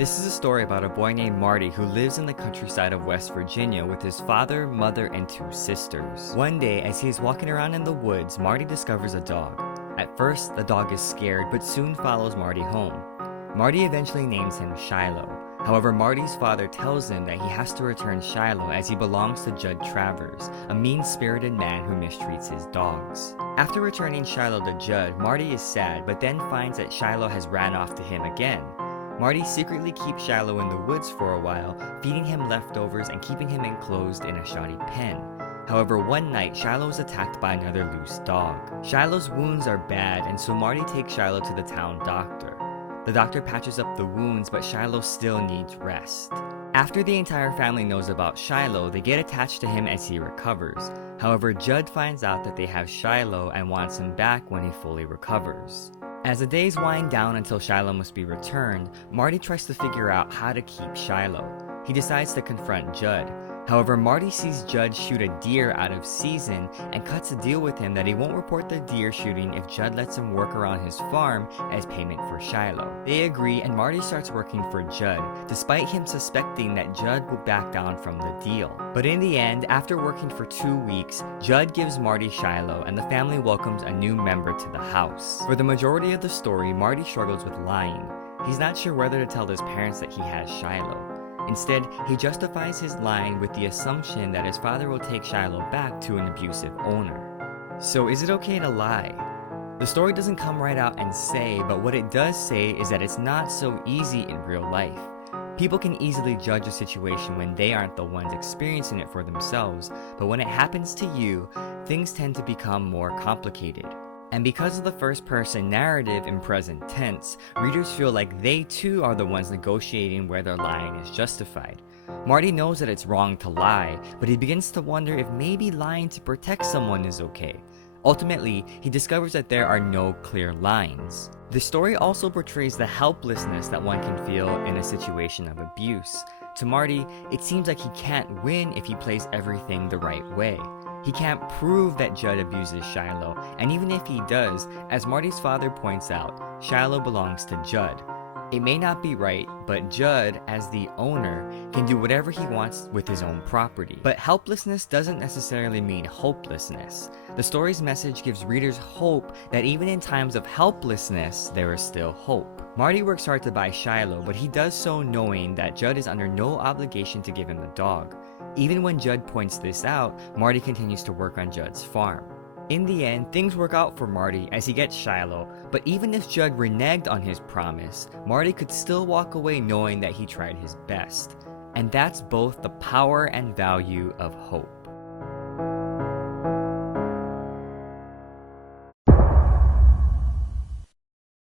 This is a story about a boy named Marty who lives in the countryside of West Virginia with his father, mother, and two sisters. One day, as he is walking around in the woods, Marty discovers a dog. At first, the dog is scared, but soon follows Marty home. Marty eventually names him Shiloh. However, Marty's father tells him that he has to return Shiloh as he belongs to Judd Travers, a mean-spirited man who mistreats his dogs. After returning Shiloh to Judd, Marty is sad, but then finds that Shiloh has ran off to him again. Marty secretly keeps Shiloh in the woods for a while, feeding him leftovers and keeping him enclosed in a shoddy pen. However, one night, Shiloh is attacked by another loose dog. Shiloh's wounds are bad, and so Marty takes Shiloh to the town doctor. The doctor patches up the wounds, but Shiloh still needs rest. After the entire family knows about Shiloh, they get attached to him as he recovers. However, Judd finds out that they have Shiloh and wants him back when he fully recovers. As the days wind down until Shiloh must be returned, Marty tries to figure out how to keep Shiloh. He decides to confront Judd. However, Marty sees Judd shoot a deer out of season and cuts a deal with him that he won't report the deer shooting if Judd lets him work around his farm as payment for Shiloh. They agree and Marty starts working for Judd, despite him suspecting that Judd will back down from the deal. But in the end, after working for 2 weeks, Judd gives Marty Shiloh and the family welcomes a new member to the house. For the majority of the story, Marty struggles with lying. He's not sure whether to tell his parents that he has Shiloh. Instead, he justifies his lying with the assumption that his father will take Shiloh back to an abusive owner. So is it okay to lie? The story doesn't come right out and say, but what it does say is that it's not so easy in real life. People can easily judge a situation when they aren't the ones experiencing it for themselves, but when it happens to you, things tend to become more complicated. And because of the first-person narrative in present tense, readers feel like they too are the ones negotiating where their lying is justified. Marty knows that it's wrong to lie, but he begins to wonder if maybe lying to protect someone is okay. Ultimately, he discovers that there are no clear lines. The story also portrays the helplessness that one can feel in a situation of abuse. To Marty, it seems like he can't win if he plays everything the right way. He can't prove that Judd abuses Shiloh, and even if he does, as Marty's father points out, Shiloh belongs to Judd. It may not be right, but Judd, as the owner, can do whatever he wants with his own property. But helplessness doesn't necessarily mean hopelessness. The story's message gives readers hope that even in times of helplessness, there is still hope. Marty works hard to buy Shiloh, but he does so knowing that Judd is under no obligation to give him the dog. Even when Judd points this out, Marty continues to work on Judd's farm. In the end, things work out for Marty as he gets Shiloh, but even if Judd reneged on his promise, Marty could still walk away knowing that he tried his best. And that's both the power and value of hope.